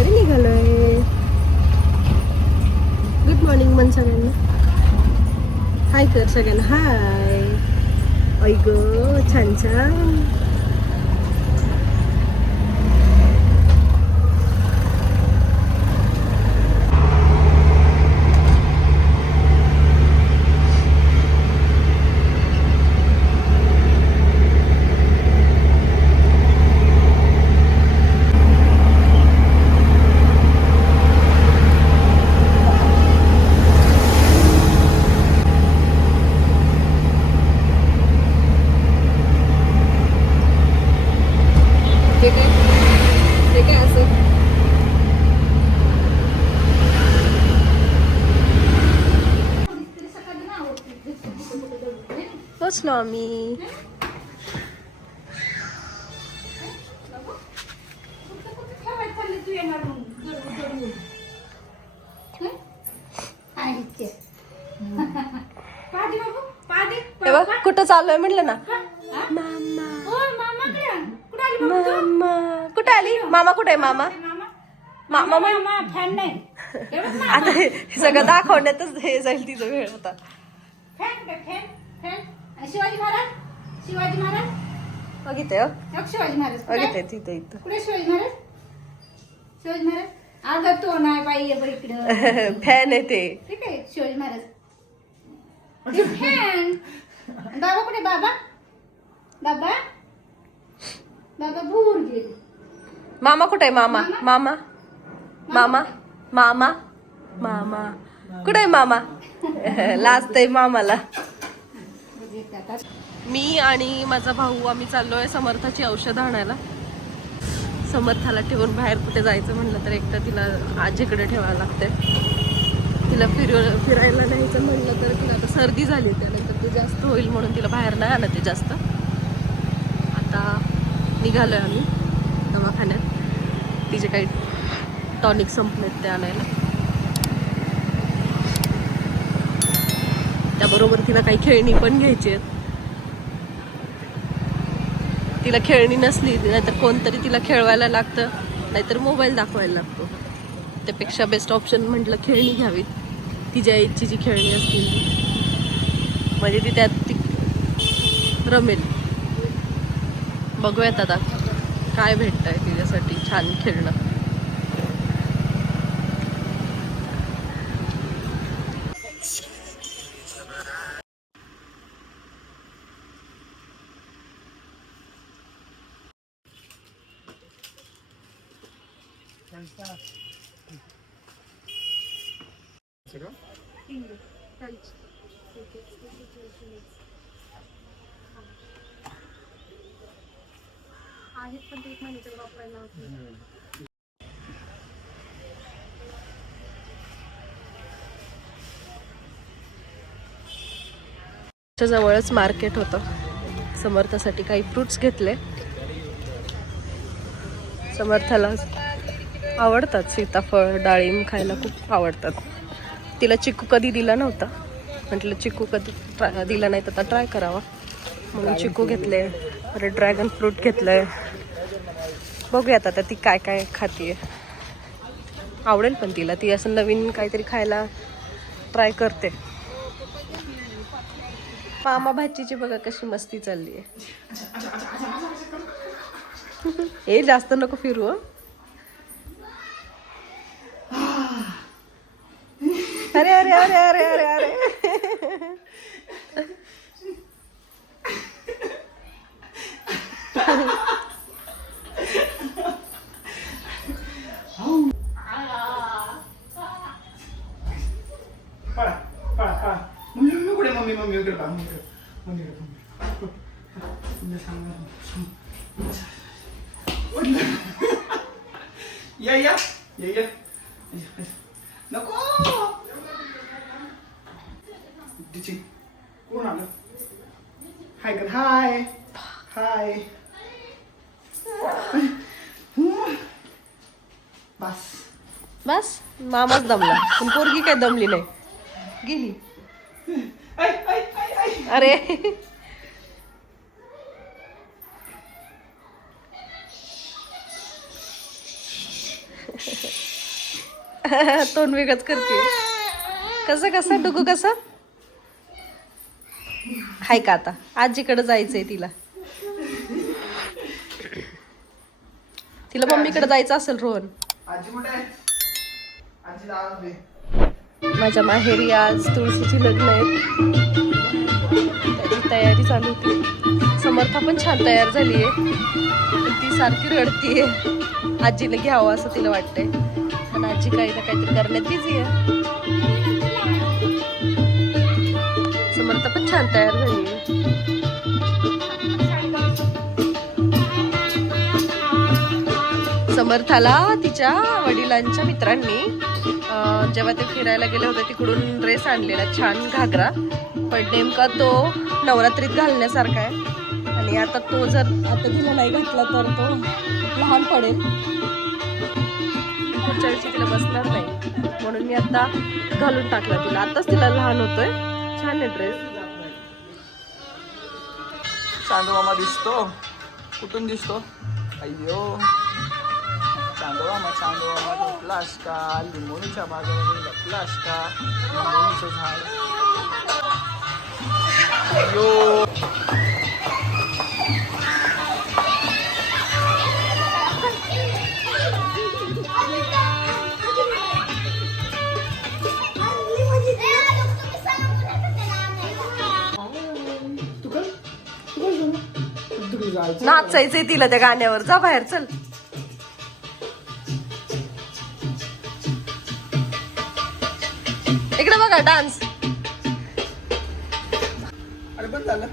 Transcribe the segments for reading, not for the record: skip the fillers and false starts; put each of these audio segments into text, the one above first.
तरी निघालोय. Good morning मन सगळ्यांना. हाय कर सगळ्यांना. हाय. ऐ ग छान छान. पोचलो आम्ही. कुठं चाललोय म्हटलं ना. मामा मामा कुठे आली. मामा कुठे आहे. मामा मामा फॅन नाही. आता हे सगळं दाखवण्यातच हे जाईल तिचा वेळ. आता शिवाजी महाराज. शिवाजी महाराज बघितलं. शिवाजी महाराज बघितलं तिथं. इथं कुठे शिवाजी महाराज. शिवाजी महाराज अगं तो नाही बाई इकडं. फॅन आहे ते. ठीक आहे शिवाजी महाराज फॅन. बाबा कुठे. बाबा बाबा बाबा भूर गेले. मामा कुठे आहे. मामा मामा मामा मामा मामा कुठे आहे. मामा लाजतंय मामाला. मी आणि माझा भाऊ आम्ही चाललोय समर्थाची औषधं आणायला. समर्थाला ठेवून बाहेर कुठे जायचं म्हणलं तर एकतर तिला आजीकडे ठेवायला लागतंय. तिला फिरायला न्यायचं म्हणलं तर तिला आता सर्दी झाली. त्यानंतर ते जास्त होईल म्हणून तिला बाहेर नाही आणत ते जास्त. आता निघालोय आम्ही दवाखान्यात. तिचे काही टॉनिक संपलेत ते आणायला. त्याबरोबर तिला काही खेळणी पण घ्यायची आहेत. तिला खेळणी नसली नाहीतर कोणतरी तिला खेळवायला लागतं, नाहीतर मोबाईल दाखवायला लागतो. त्यापेक्षा बेस्ट ऑप्शन म्हटलं खेळणी घ्यावी. तिच्या एजची जी खेळणी असतील म्हणजे ती त्यात ती रमेल. बघूयात आता काय भेटतंय तिच्यासाठी छान खेळणं. आहेत पण ते 1 महिन्याचं वापरायला होतं. जवळच मार्केट होतं. समर्थासाठी काही फ्रुट्स घेतले. समर्थाला आवडतात सीताफळ डाळिंब खायला खूप आवडतात. तिला चिकू कधी दिला नव्हता. म्हटलं चिकू कधी दिला नाही तर ट्राय करावा म्हणून चिकू घेतले. परत ड्रॅगन फ्रूट घेतलंय. बघूयात आता ती काय काय खातीये. आवडेल पण तिला. ती असं नवीन काहीतरी खायला ट्राय करते. मामा भाचीची बघा कशी मस्ती चालली आहे. हे जास्त नको फिरू. अरे अरे अरे अरे अरे अरे या नको. कोण आलं. हाय कर. हाय हाय. बस बस मामाच दमला पण पोरगी काय दमली नाही. गेली. अरे तोंड वेगळंच करते. कसं डुगू कसं हाय का? आता आजीकडे जायचंय तिला. तिला मम्मीकडे जायचं असेल रोहन. आजी कुठे आहे? आजीला आवाज दे. माझ्या माहेरी आज तुळशीची लग्न आहेत. त्याची तयारी चालू होती. समर्था पण छान तयार झाली आहे. ती सारखी रडतीये. आजीने घ्यावं असं तिला वाटतंय. पण आजी काही ना काहीतरी करण्यात बिझी आहे. समर्था पण छान तयार झाली आहे. समर्थाला तिच्या वडिलांच्या मित्रांनी जेव्हा ते फिरायला गेले होते तिकडून ड्रेस आणलेला छान घागरा. पण नेमका तो नवरात्रीत घालण्यासारखा आहे. आणि आता तो जर आता तिला नाही घातला तर तो लहान पडेल. पुढच्या वेळी तिला बसणार नाही म्हणून मी आता घालून टाकला तिला. आताच तिला लहान होतोय. छान आहे ड्रेस. चांदू मामा दिसतो. कुठून दिसतो? अय्यो चांदू मामा झोपलास का? लिंबोणीच्या बाजूने लपलास का? लिंबोणीचं झाड. अय्यो नाचायचंय तिला त्या गाण्यावर. जा बाहेर चल. इकडे बघा डान्स. अरे पण झालं.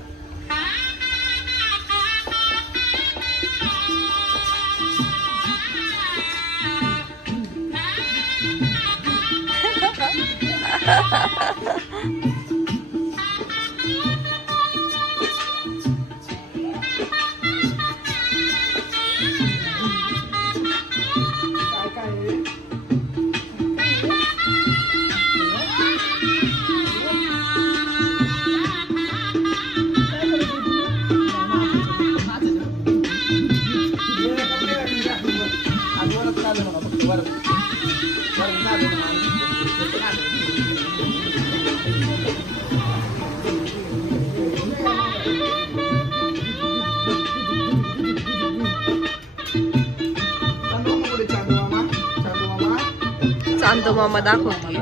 चांदू मामा दाखवतोय.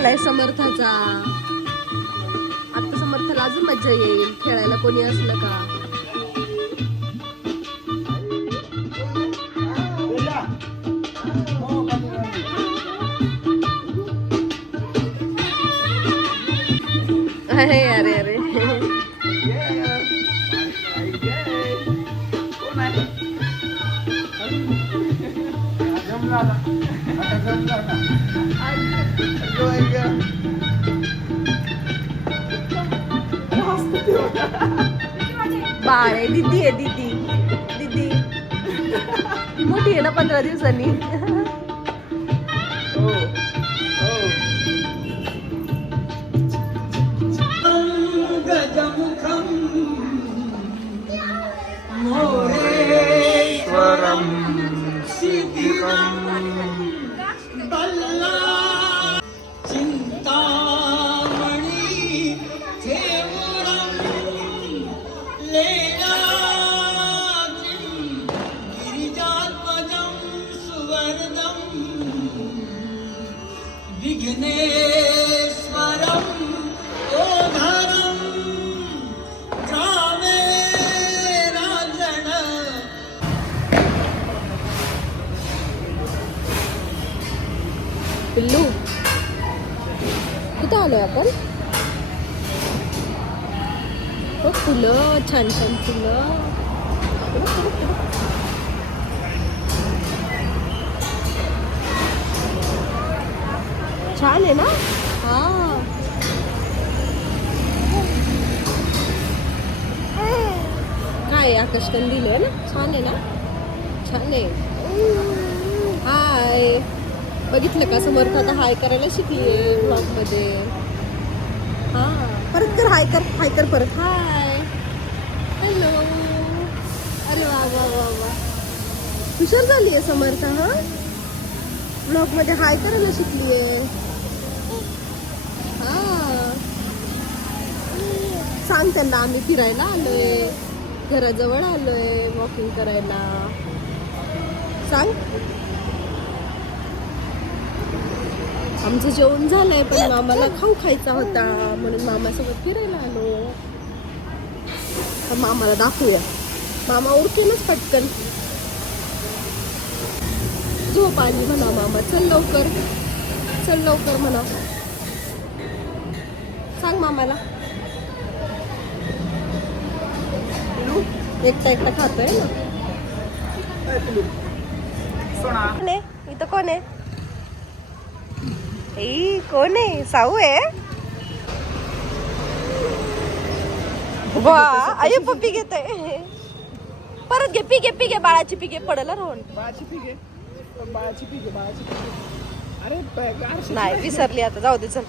आलाय समर्थाचा. आता समर्थाला अजून मज्जा येईल खेळायला कोणी असलं का. अरे अरे अरे बाळे. दीदी आहे दीदी. दीदी ती मोठी आहे ना 15 दिवसांनी. पिल्लू कुठं आलोय आपण? हो फुलं, छान छान फुलं. छान आहे ना? हा काय आकाशकंदील आहे ना? छान आहे ना? छान आहे. हाय, बघितलं का समर्थ आता हाय करायला शिकलीये ब्लॉग मध्ये. हा परत कर, हाय कर, हाय कर परत. हाय, हॅलो. अरे वा वा वा वा, हुशार झाली आहे समर्थ. हा ब्लॉग मध्ये हाय करायला शिकलीये. हा सांग त्यांना आम्ही फिरायला आलोय, घराजवळ आलोय वॉकिंग करायला. सांग. आमचं जेवण झालंय पण मामाला खाऊ खायचा होता म्हणून मामासोबत फिरायला आलो. तर मामाला दाखवूया. मामा उरकेनच पटकन. झोप आली म्हणा मामा. चल लवकर, चल लवकर म्हणा. सांग मामाला. एकटा एकटा खातोय ना. कोण आहे इथं? कोण आहे? कोण आहे? साऊ आहे. वा आई पप्पी घेते. परत घे, पी घे बाळाची पी घे. पडला रोहन. बाळाची पी घे. बाळाची पी घे. नाही विसरली आता. जाऊ दे चल.